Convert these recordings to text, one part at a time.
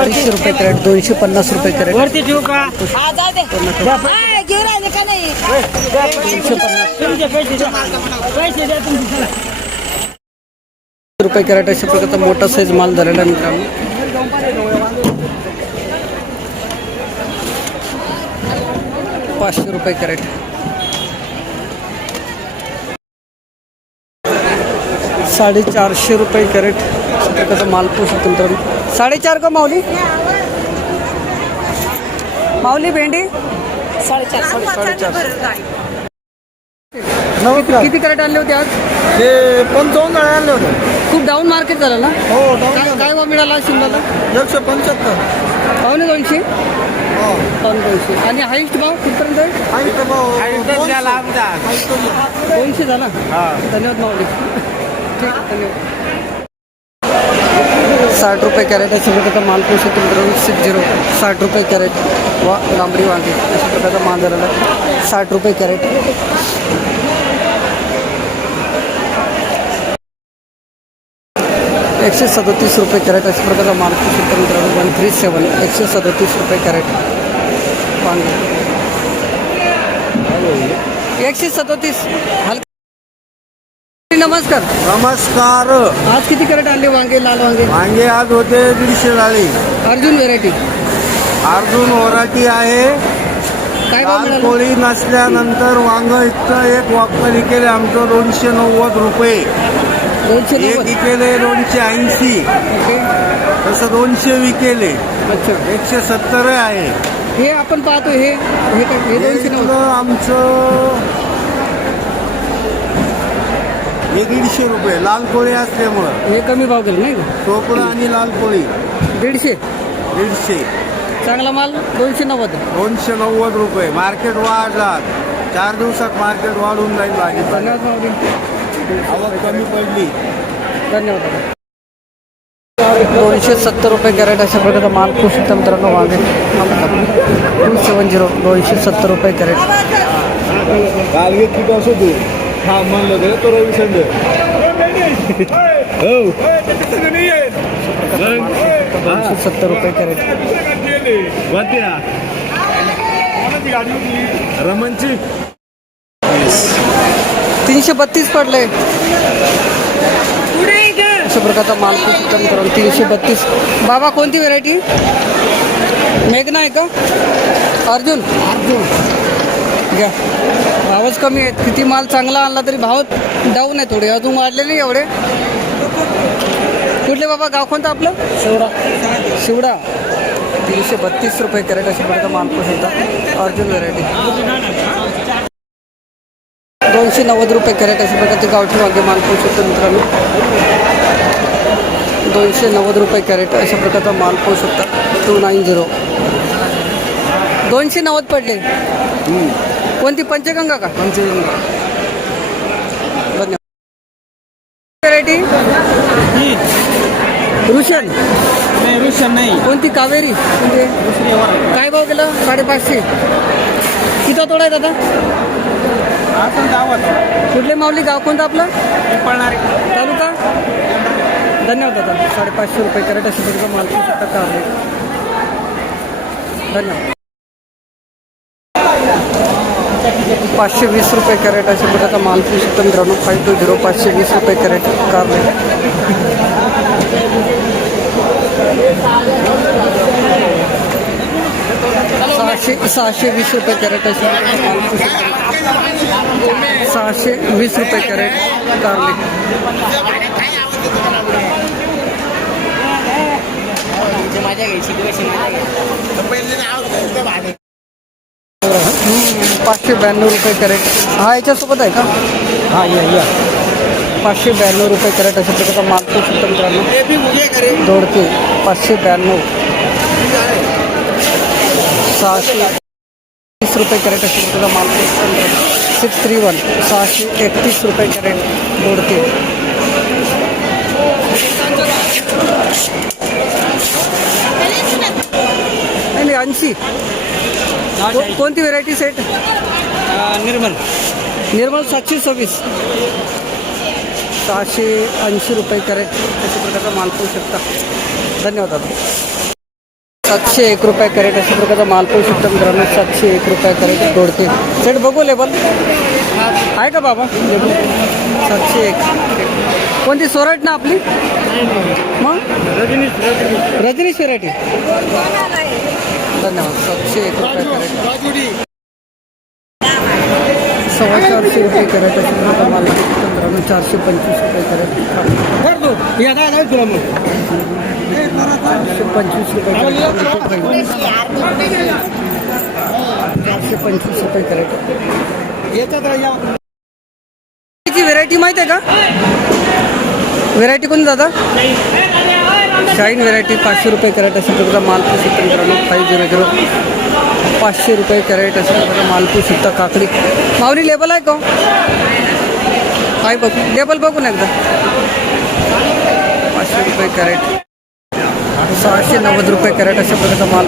अडीचशे रुपये कॅरेट दोनशे पन्नास रुपये कॅरेट. वरती ठेवू का? दोनशे पन्नास. रुपये कॅरेट अशा प्रकारचा मोठा साईज माल झालेला मित्रांनो. पाचशे रुपये कॅरेट. साडेचारशे रुपये कॅरेट. प्रकारचा माल शकतो मित्रांनो साडेचार का माऊली? माऊली भेंडी? साडेचार. साडेचारशे किती- किती कॅरेट आणले होते आज? ते पंचावन्न गाड्या आणले होते. खूप डाऊन मार्केट झालं ना? हो काय काय भाव मिळाला शिमलाला? एकशे पंच्याहत्तर. पावणे दोनशे? हो. पावणे दोनशे. आणि हाईस्ट भाव कितीपर्यंत दोनशे. झाला. धन्यवाद माऊली. ठीक धन्यवाद. साठ रुपये कॅरेट अशा प्रकारचा माल पोहोचू शकतो मित्रांनो सिक्स झिरो साठ रुपये कॅरेट वा लांबडी वांगे. अशा प्रकारचा माल झालेला आहे. साठ रुपये कॅरेट. एकशे सदतीस रुपये कॅरेट अशा प्रकारचा माल पोहोचू शकतो मित्रांनो. वन थ्री सेवन एकशे सदतीस रुपये कॅरेट वांगे. एकशे सदतीस. हलका नमस्कार. नमस्कार. आज किती कॅरेट आणले वांगे लाल वांगे? वांगे आज होते दीडशे झाली अर्जुन व्हेरायटी. अर्जुन वराठी आहे. काय भाव लाल मिळाला? कोळी नसल्यानंतर वांग इतकं एक वाक्य विकेले आमचं दोनशे नव्वद रुपये. दोनशे एक नव्वद. दोनशे ऐंशी. ओके. तसं दोनशे विकेले. अच्छा. एकशे सत्तर आहे. हे आपण पाहतो हे हे काय हे हे दोनशे इथलं नव्वद आमचं हे दीडशे रुपये लाल कोळी असल्यामुळं. हे कमी भाव गेलं नाही का? आणि लाल कोळी. दीडशे? दीडशे. चांगला माल दोनशे नव्वद. दोनशे नव्वद रुपये. मार्केट वाढला चार दिवसात मार्केट वाढून जाईल भाजी. धन्यवाद माऊली आवक कमी पडली. धन्यवाद दोनशे सत्तर रुपये कॅरेट अशा प्रकारचा माल खूप शकता मित्रांनो वांगे टू सेवन झिरो दोनशे सत्तर रुपये कॅरेट. काल किती असो तू हा म्हणलं तर तो रवी संड दोनशे सत्तर रुपये कॅरेट रमणची। तीनशे बत्तीस पडले. अशा प्रकारचा माल खूप शकता मित्रांनो तीनशे बत्तीस. बाबा कोणती व्हेरायटी मेघना आहे का? अर्जुन? अर्जुन. घ्या. भावच कमी आहेत. किती माल चांगला आणला तरी भाव डाऊन आहे थोडे. अजून वाढले नाही एवढे. कुठले बाबा? गाव कोणतं आपलं? शिवडा. शिवडा. तीनशे बत्तीस रुपये कॅरेट अशा प्रकारचा माल शकता अर्जुन व्हेरायटी दोनशे नव्वद रुपये कॅरेट अशा प्रकारचे गावठी वांगे माल शकतो मित्रांनो. दोनशे नव्वद रुपये कॅरेट अशा प्रकारचा माल पोहोचू शकता टू नाईन झिरो. दोनशे नव्वद पडले. कोणती? पंचगंगा का? पंचगंगा. धन्यवाद व्हेरायटी रुशन. नाही रुशन नाही. कोणती? कावेरी. म्हणजे काय भाव गेला? साडेपाचशे. किती तोडा आहे दादा? गावात. कुठले माऊली? गाव कोणतं आपलं? पळणारे तालुका? धन्यवाद दादा. साडेपाचशे रुपये कॅरेट असे प्रकारचा माल. घेऊ शकता धन्यवाद. पाचशे वीस रुपये कॅरेट अशा प्रकारचा माल घेऊ शकता मित्रांनो फाईव्ह टू झिरो पाचशे वीस रुपये कॅरेट कारले सहाशे सहाशे वीस रुपये कॅरेट असे सहाशे वीस रुपये पाचशे ब्याण्णव रुपये कॅरेट हा याच्यासोबत आहे का? हा या या. पाचशे ब्याण्णव रुपये कॅरेट अशा प्रकारचा माल तो शकतो मित्रांनो दोडके पाचशे ब्याण्णव सहाशे तीस रुपये कॅरेट अशा प्रकारचा माल तो शकतो मित्रांनो सिक्स थ्री वन सहाशे एकतीस रुपये कॅरेट दोडके. नाही नाही ऐंशी. को- कोणती व्हेरायटी सेट निर्मल. निर्मल सातशे सव्वीस. सहाशे ऐंशी रुपये कॅरेट अशा प्रकारचा माल पाहू शकता. धन्यवाद दादा. सातशे एक रुपये कॅरेट अशा प्रकारचा माल पाहू शकता मित्रांनो. सातशे एक रुपये कॅरेट दोडके सेट बघू लेबल आहे का बाबा? लेबल सातशे एक. कोणती सोराट ना आपली? मग? रजनीश व्हेरायटी धन्यवाद सातशे एक रुपये सव्वा चारशे रुपये करत अशा प्रकारचा माल चारशे पंचवीस रुपये करत चारशे पंचवीस रुपये चारशे पंचवीस रुपये करत ची व्हेरायटी माहिती आहे का व्हेरायटी कोणती दादा शाईन व्हरायटी पाचशे रुपये कॅरेट असेल तर माल पाहू मित्रांनो फाईव्ह झिरो झिरो. पाचशे रुपये कॅरेट असेल तर मालपू पाहू काकडी. मावरी लेबल आहे का हो? आहे बघू लेबल बघून एकदा. पाचशे रुपये कॅरेट. सहाशे नव्वद रुपये कॅरेट अशा प्रकारचा माल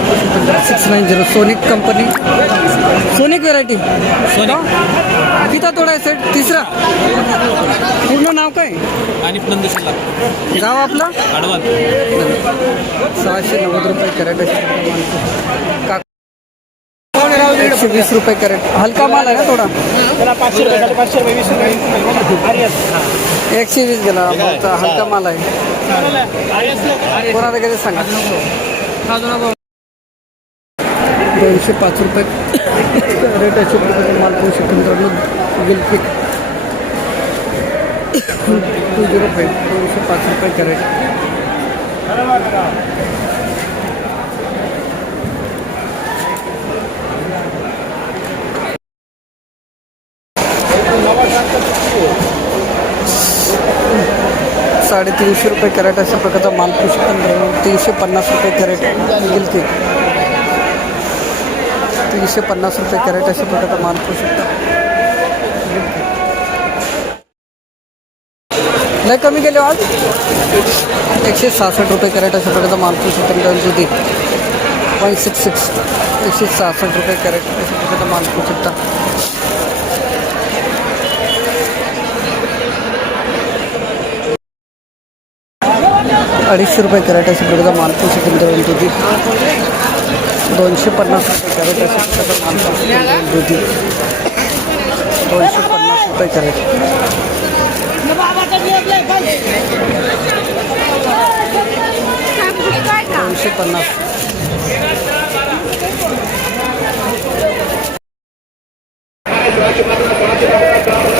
six nine zero. Sonic company. Sonic variety. किती तोडा आहे सेट. तिसरा. पूर्ण नाव काय? आणि गाव आपलं? सहाशे नव्वद रुपये कॅरेट अशा एकशे वीस रुपये कॅरेट. हलका माल आहे ना थोडा. पाचशे रुपये पाचशे रुपये वीस रुपये एकशे वीस गेला फक्त हलका माल आहे. कोणाला किती सांगा. दोनशे पाच रुपये. रेट अशा प्रकारचे माल पाहू शकतो मित्रांनो गिलफिक टू झिरो फाईव्ह दोनशे पाच रुपये कॅरेट. साडेतीनशे रुपये कॅरेट अशा प्रकारचा माल पाहू शकतो. तीनशे पन्नास रुपये कॅरेट गिलफिक तीनशे पन्नास रुपये कॅरेट अशा प्रकारचा माल पाहू शकता. लय कमी केले आज? एकशे सहासष्ट रुपये कॅरेट अशा प्रकारचा माल पाहू शकता दुधी पॉईंट सिक्स सिक्स एकशे सहासष्ट रुपये कॅरेट अशा प्रकारचा माल अडीचशे रुपये कॅरेट अशा प्रकारचा माल पाहू शकता दुधी. दोनशे पन्नास रुपये कॅरेट अशा प्रकारचा माल दुधी. दोनशे पन्नास रुपये कॅरेट. दोनशे पन्नास.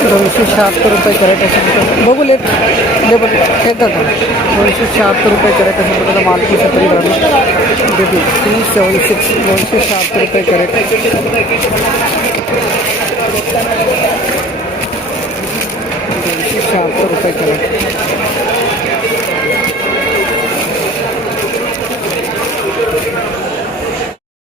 दोनशे शहात्तर रुपये कॅरेट अशा प्रकारचा बघू लेट लेबर एकदा का दोनशे शहात्तर रुपये कॅरेट कैसे प्रकारचा माल पाहू शकता मित्रांनो देखिए थ्री सेवन सिक्स दोनशे शहात्तर रुपये कॅरेट दोनशे रुपये कॅरेट